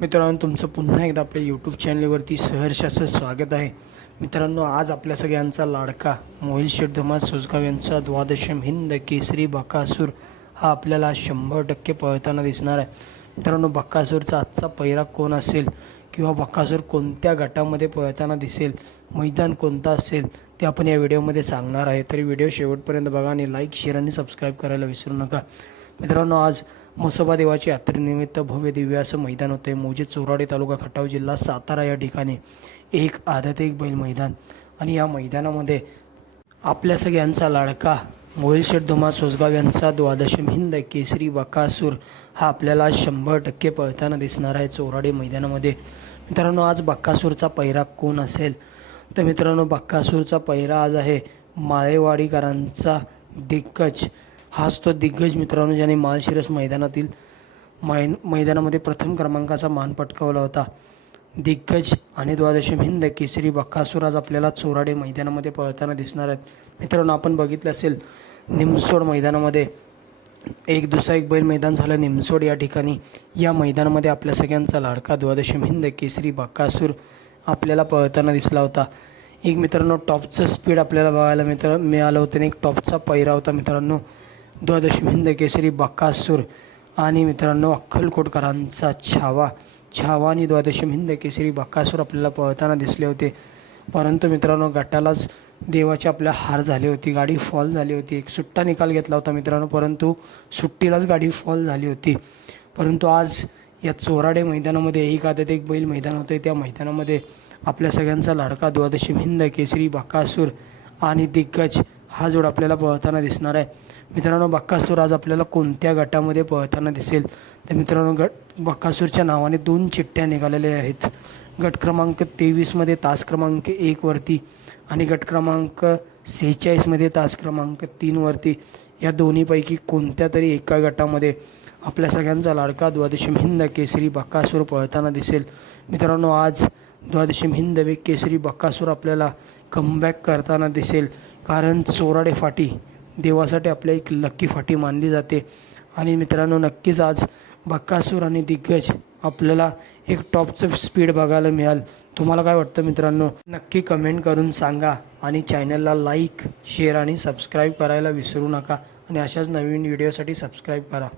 मित्रांनो, तुमचं पुन्हा एकदा आपल्या यूट्यूब चॅनलवरती सहर्ष असं स्वागत आहे. मित्रांनो, आज आपल्या सगळ्यांचा लाडका मोहिल शेठ धुमाळ सोजगाव यांचा द्वादशम हिंद केसरी बकासूर हा आपल्याला 100% पळताना दिसणार आहे. मित्रांनो, बकासूरचा आजचा पैरा कोण असेल किंवा बकासूर कोणत्या गटामध्ये पळताना दिसेल, मैदान कोणतं असेल ते आपण या व्हिडिओमध्ये सांगणार आहे. तरी व्हिडिओ शेवटपर्यंत बघा आणि लाईक, शेअर आणि सबस्क्राईब करायला विसरू नका. मित्रांनो, आज म्हसोबा देवाच्या यात्रेनिमित्त भव्य दिव्य असं मैदान होते. मौजे चोराडे तालुका खटाव जिल्हा सातारा या ठिकाणी एक आदत एक बैल मैदान. आणि या मैदानामध्ये आपल्या सगळ्यांचा लाडका मोहिल शेठ धुमाळ सोजगाव यांचा द्वादशम हिंद केसरी बकासूर हा आपल्याला 100% पळताना दिसणार आहे चोराडे मैदानामध्ये. मित्रांनो, आज बकासूरचा पैरा कोण असेल तर मित्रांनो, बकासूरचा पैरा आज आहे माळेवाडीकरांचा दिग्गज. हाच तो दिग्गज मित्रांनो, ज्याने माळशिरस मैदानातील मैदानामध्ये प्रथम क्रमांकाचा मान पटकावला होता. दिग्गज आणि द्वादशम हिंद केसरी बकासूर आज आपल्याला चोराडे मैदानामध्ये पळताना दिसणार आहेत. मित्रांनो, आपण बघितलं असेल निमसोड मैदानामध्ये एक बैल मैदान झालं निमसोड या ठिकाणी. या मैदानामध्ये आपल्या सगळ्यांचा लाडका द्वादशम हिंद केसरी बकासूर आपल्याला पळताना दिसला होता. एक मित्रांनो, टॉपचं स्पीड आपल्याला बघायला मिळालं होतं आणि एक टॉपचा पैरा होता मित्रांनो, द्वादशम हिंद केसरी बकासूर आणि मित्रांनो अक्कलकोटकरांचा छावा आणि द्वादशम हिंद केसरी बकासूर आपल्याला पळताना दिसले होते. परंतु मित्रांनो, गटालाच देवाची आपल्या हार झाली होती, गाडी फॉल झाली होती. एक सुट्टा निकाल घेतला होता मित्रांनो, परंतु सुट्टीलाच गाडी फॉल झाली होती. परंतु आज या चोराडे मैदानामध्ये एक आदत एक बैल मैदान होते. त्या मैदानामध्ये आपल्या सगळ्यांचा लाडका द्वादशम हिंद केसरी बकासूर आणि दिग्गज हा जोड आपल्याला पळताना दिसणार आहे. मित्रांनो, बकासूर आज आपल्याला कोणत्या गटामध्ये पळताना दिसेल तर मित्रांनो, बकासूरच्या नावाने 2 चिठ्ठ्या निघालेल्या आहेत. गट क्रमांक 23मध्ये तास क्रमांक 1 वरती आणि गट क्रमांक 46मध्ये तास क्रमांक 3 वरती. या दोन्हीपैकी कोणत्या तरी एका गटामध्ये आपल्या सगळ्यांचा लाडका द्वादशम हिंद केसरी बकासूर पळताना दिसेल. मित्रांनो, आज द्वादशम हिंद केसरी बकासूर आपल्याला कमबॅक करताना दिसेल, कारण चोराडे फाटी देवासाठी आपल्या एक लकी फाटी मानली जाते. आणि मित्रांनो, नक्कीच आज बकासूर आणि दिग्गज आपल्याला एक टॉपचं स्पीड बघायला मिळाल. तुम्हाला काय वाटतं मित्रांनो, नक्की कमेंट करून सांगा आणि चॅनलला लाईक, शेअर आणि सबस्क्राईब करायला विसरू नका. आणि अशाच नवीन व्हिडिओसाठी सबस्क्राईब करा.